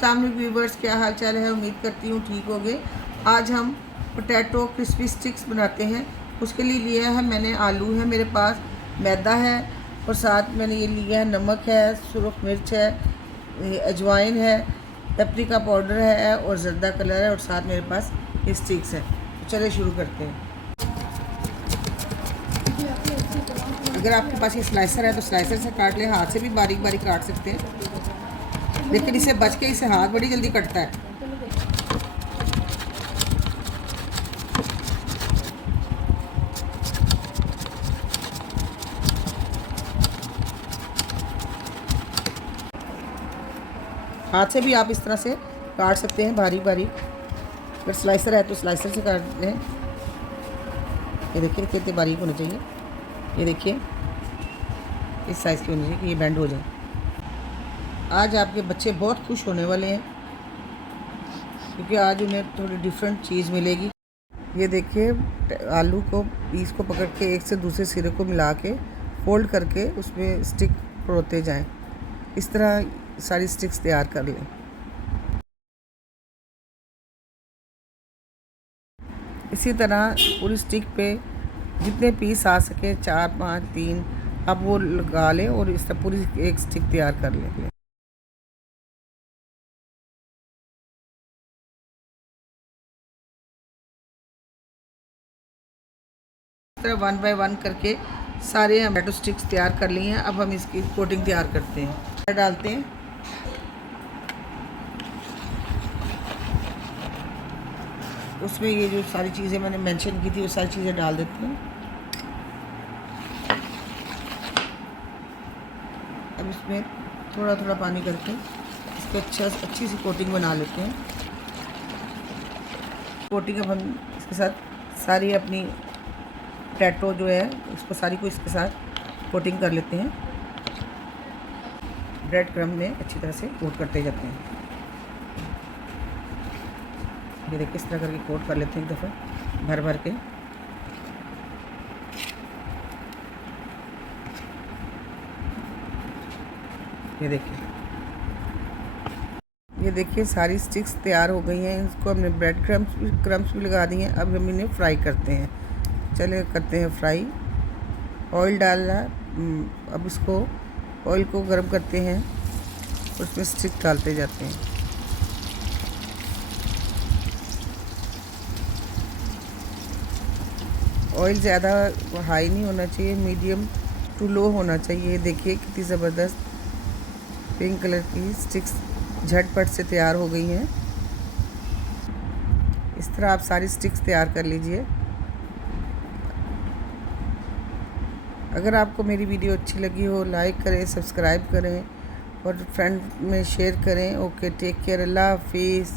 सामने व्यूवर्स, क्या हाल चाल है? उम्मीद करती हूँ ठीक होंगे। आज हम पोटैटो क्रिस्पी स्टिक्स बनाते हैं। उसके लिए लिया है मैंने आलू है, मेरे पास मैदा है, और साथ मैंने ये लिया है नमक है, सुरख मिर्च है, अजवाइन है, पेपरिका पाउडर है और ज़र्दा कलर है, और साथ मेरे पास ये स्टिक्स है। तो चलिए शुरू करते हैं। अगर आपके पास ये स्लाइसर है तो स्लाइसर से काट लें, हाथ से भी बारीक बारीक काट सकते हैं, लेकिन इसे बच के इसे हाथ बड़ी जल्दी कटता है। हाथ से भी आप इस तरह से काट सकते हैं बारीक बारीक। अगर स्लाइसर है तो स्लाइसर से काट लें। ये देखिए कितने बारीक होने चाहिए। ये देखिए इस साइज़ की होनी चाहिए कि ये बेंड हो जाए। आज आपके बच्चे बहुत खुश होने वाले हैं क्योंकि आज उन्हें थोड़ी डिफरेंट चीज़ मिलेगी। ये देखिए आलू को पीस को पकड़ के एक से दूसरे सिरे को मिला के फोल्ड करके उसमें स्टिक परोते जाएं। इस तरह सारी स्टिक्स तैयार कर लें। इसी तरह पूरी स्टिक पे जितने पीस आ सके 4 5 3 आप वो लगा लें और इस तरह पूरी एक स्टिक तैयार कर लें। इस तरह 1 बाय 1 करके सारे टमाटो स्टिक्स तैयार कर लिए हैं। अब हम इसकी कोटिंग तैयार करते हैं। डालते हैं उसमें ये जो सारी चीज़ें मैंने मेंशन की थी वो सारी चीज़ें डाल देते हैं। अब इसमें थोड़ा थोड़ा पानी करके इसको अच्छी सी कोटिंग बना लेते हैं। कोटिंग अब हम इसके साथ सारी अपनी पोटैटो जो है उसको सारी को इसके साथ कोटिंग कर लेते हैं। ब्रेड क्रम्ब में अच्छी तरह से कोट करते जाते हैं। ये देखिए इस तरह करके कोट कर लेते हैं एक दफ़ा भर भर के। ये देखिए सारी स्टिक्स तैयार हो गई हैं। इसको हमने ब्रेड क्रम्ब्स भी लगा दी हैं। अब हम इन्हें फ्राई करते हैं। चलिए करते हैं फ्राई। ऑयल डालना, अब इसको ऑयल को गर्म करते हैं और उसमें स्टिक डालते जाते हैं। ऑयल ज़्यादा हाई नहीं होना चाहिए, मीडियम टू लो होना चाहिए। देखिए कितनी ज़बरदस्त पिंक कलर की स्टिक्स झटपट से तैयार हो गई हैं। इस तरह आप सारी स्टिक्स तैयार कर लीजिए। अगर आपको मेरी वीडियो अच्छी लगी हो लाइक करें, सब्सक्राइब करें और फ्रेंड में शेयर करें। ओके, टेक केयर, अल्लाह हाफिज़।